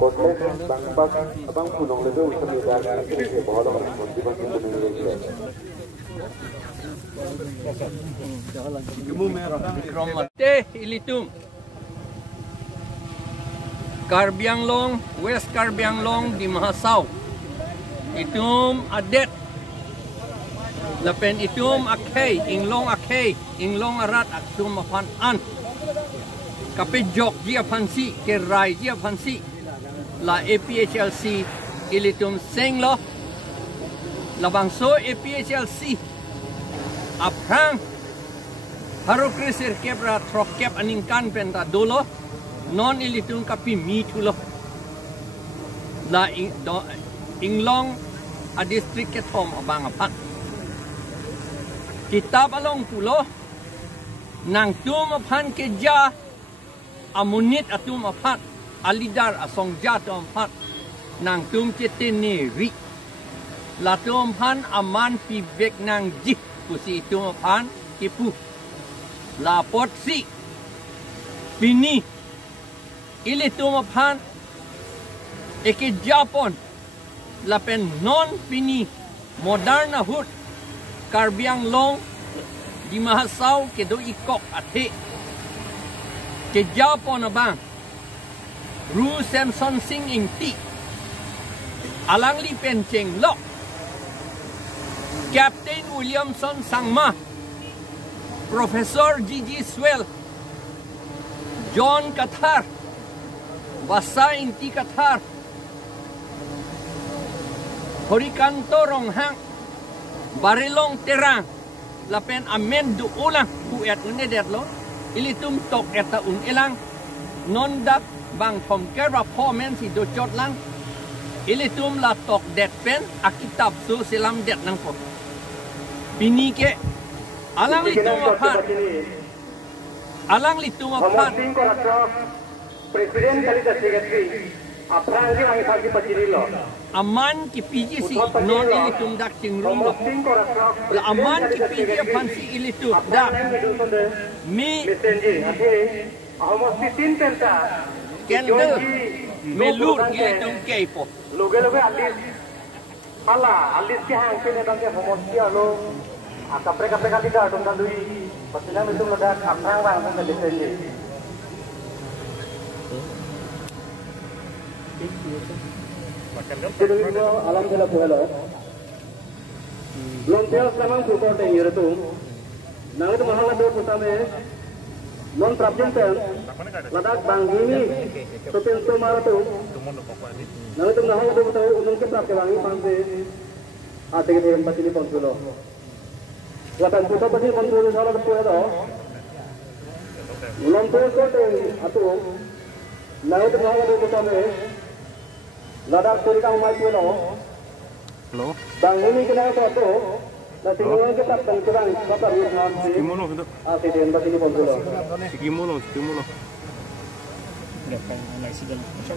Kotlen Klembangphu nong level kami dah kini bolong motivasi menurut Te ilitum Karbianglong, West Karbianglong di Mahasau. Itum adet. Lapen itum akay, inglong arat atum Aphan an. Kapejok dia fansi, kerai dia fansi. La Aphlc ilitum senglo. Labangso Aphlc. Aphan harukrisir kebra trokep aningkan penta dolo. Non ilitung kapi mitulo la inglong a district ketom abang Aphan kita balong pulo nang tum Aphan keja amunit atum Aphan alidar asong jatom Aphan nang tum ceteneri la tum Aphan aman pibek nang jip pusi tum Aphan kipu la potsi pini Ili tum Aphan eke Japon lapen non pini moderna hut Karbianglong di Mahasau ke do ikok ate ke Japon abang Ru Samson Sing Ingti alang li penceng lok Captain Williamson Sangma Professor Gigi Swell John Kathar Basa inti Kathar Horikanto Ronghang Barilong Terang Lapen amen du ulang Puet unedet lo Ilitum tok eta un ilang Nondak bang pomker rapo men si do chot lang Ilitum la tok det pen Akitab su silam det nang po Pinike Alang litum Aphan Alang litum Aphan Presiden kali dah sekretari, Aphan yang kami bagi paciri lo. Aman ki PGC non ilitum dak tingrum lo. La aman ki PG Aphan si ilitum dak. Mi Kendel melur ilitum keipo. Loge alis ke hang pe nedang ke homostia lo. Kapre kali dah dong dandui. Pasina itu ledak Aphan bang ke desenji. Jadi alam jelas boleh. Lontial Klembangphu kote ini tu, nanti tu mahal ada pertama, non trapjenten, ladak banggini, sopin tu marah tu, nanti tu mahal ada pertama, untung kita ke bangi pantai, ada kita yang pasti ni konsulo. Ladan pusat pasti konsulo salah betul ada. Lontial kote atu, nanti tu mahal ada pertama. Ladak turikang mai pulo. Hello. Bang ini kena foto. Nasi goreng kita tengkurang kata Vietnam. Chikimo lo itu. Asli di tempat ini pun pulo. Chikimo lo. Depan nasi dan macam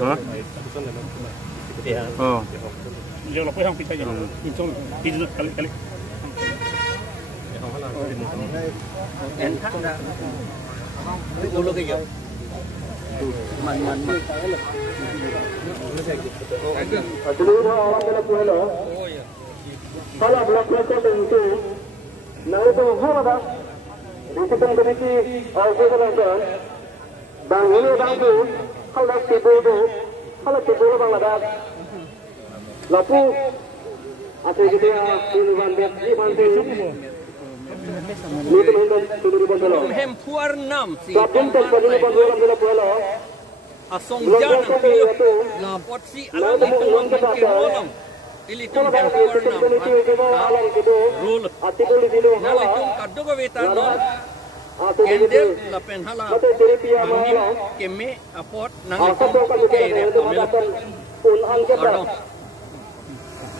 Hah? Oh. Dia lapor yang kita jalan. Itu kali. Entak dah. Mulu ke jauh. Man. Dulu orang kena pulo. Kalau blok kote itu, nanti tu hal apa? Di situ memiliki orang orang bang ini bang tu, kalau tibu bang ada. Lapu, apa kita ini bang beti pantai. Ini tu mungkin sudah dibantu. Hempuar nam si. Lapun tu sebelum dibantu pulo. Asong jangan pilih lapot si alam itu mungkin kerolong ilitum hempuar nam rule nalitum kado kawetan non kendel lapen hala mangim keme apot nalitum kene pamil ardong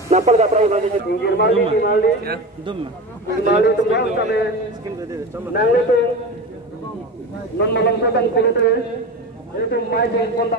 napal dah pernah jadi pinggir mali dum tu yang kami nang itu non malam setan kulit itu mai